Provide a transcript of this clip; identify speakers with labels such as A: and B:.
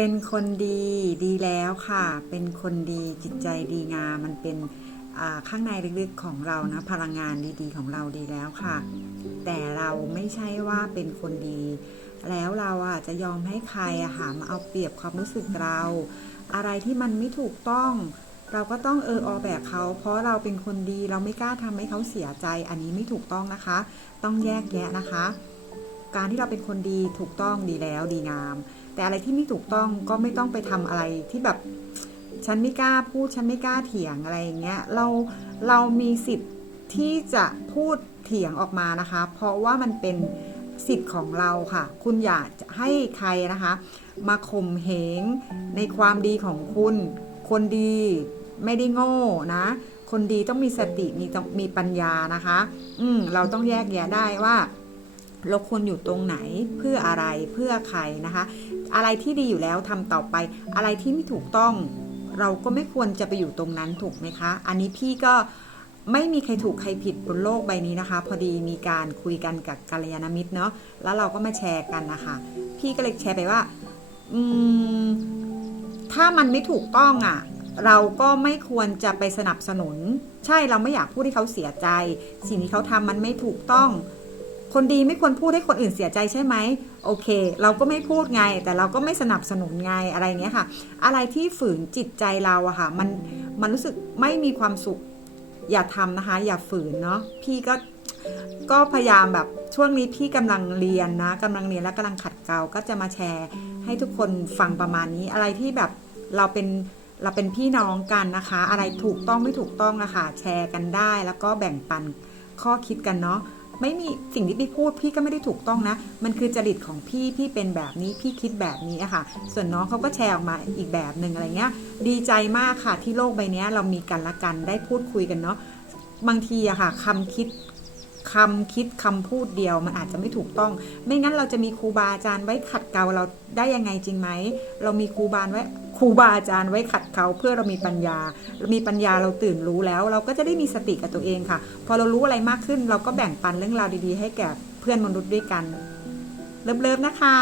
A: เป็นคนดีดีแล้วค่ะ เป็นคนดีจิตใจดีงามมันเป็นข้างในลึกๆของเรานะ พลังงานดีๆ ของเราดีแล้วค่ะ แต่เราไม่ใช่ว่าเป็นคนดี แล้วเราอะจะยอมให้ใครอะหามาเอาเปรียบความรู้สึกเรา อะไรที่มันไม่ถูกต้อง เราก็ต้องเอออแบบเขา เพราะเราเป็นคนดีเราไม่กล้าทำให้เขาเสียใจอันนี้ไม่ถูกต้องนะคะ ต้องแยกแยะนะคะ การที่เราเป็นคนดีถูกต้องดีแล้วดีงาม แต่อะไรที่ไม่ถูกต้องก็ไม่ต้องไปทำอะไรที่แบบฉันไม่กล้าพูดฉันไม่กล้าเถียงอะไรอย่างเงี้ยเราเรามีสิทธิ์ที่จะพูดเถียงออกมานะคะ เพราะว่ามันเป็นสิทธิ์ของเราค่ะ คุณอยากให้ใครนะคะ มาข่มเหงในความดีของคุณ คนดีไม่ได้โง่นะ คนดีต้องมีสติมีต้องมีปัญญานะคะ อืมเราต้องแยกแยะได้ว่า เราควรอยู่ตรงไหนเพื่ออะไรเพื่อใครนะคะ อะไรที่ดีอยู่แล้วทำต่อไป อะไรที่ไม่ถูกต้อง เราก็ไม่ควรจะไปอยู่ตรงนั้นถูกไหมคะ อันนี้พี่ก็ไม่มีใครถูกใครผิดบนโลกใบนี้นะคะ พอดีมีการคุยกันกับกัลยาณมิตรเนาะแล้วเราก็มาแชร์กันนะคะ พี่ก็เลยแชร์ไปว่าอืมถ้ามันไม่ถูกต้องอะ่ะเราก็ไม่ควรจะไปสนับสนุน ใช่เราไม่อยากพูดให้เขาเสียใจ สิ่งที่เขาทำมันไม่ถูกต้อง คนดีไม่ควรพูดให้คนอื่นเสียใจใช่ไหมโอเค เราก็ไม่พูดไง แต่เราก็ไม่สนับสนุนไงอะไรเงี้ยค่ะ อะไรที่ฝืนจิตใจเราอะค่ะมันมันรู้สึกไม่มีความสุข อย่าทำนะคะ อย่าฝืนเนาะพี่ก็ก็พยายามแบบช่วงนี้พี่กำลังเรียนนะกำลังเรียนและกำลังขัดเกลาก็จะมาแชร์ ให้ทุกคนฟังประมาณนี้ อะไรที่แบบเราเป็นเราเป็นพี่น้องกันนะคะ อะไรถูกต้องไม่ถูกต้องนะคะแชร์กันได้แล้วก็แบ่งปันข้อคิดกันเนาะ ไม่มีสิ่งที่พี่พูดพี่ก็ไม่ได้ถูกต้องนะ มันคือจริตของพี่พี่เป็นแบบนี้พี่คิดแบบนี้อะค่ะ ส่วนน้องเขาก็แชร์ออกมาอีกแบบหนึ่งอะไรเงี้ย ดีใจมากค่ะที่โลกใบนี้เรามีกันละกันได้พูดคุยกันเนาะบางทีอะค่ะคำคิด คำคิดคำพูดเดียวมันอาจจะไม่ถูกต้อง ไม่งั้นเราจะมีครูบาอาจารย์ไว้ขัดเกลาเราได้ยังไงจริงไหม เรามีครูบาไว้ครูบาอาจารย์ไว้ขัดเกลาเพื่อเรามีปัญญาเรามีปัญญาเราตื่นรู้แล้ว เราก็จะได้มีสติกับตัวเองค่ะ พอเรารู้อะไรมากขึ้น เราก็แบ่งปันเรื่องราวดีๆ ให้แก่เพื่อนมนุษย์ด้วยกัน เลิฟๆนะคะ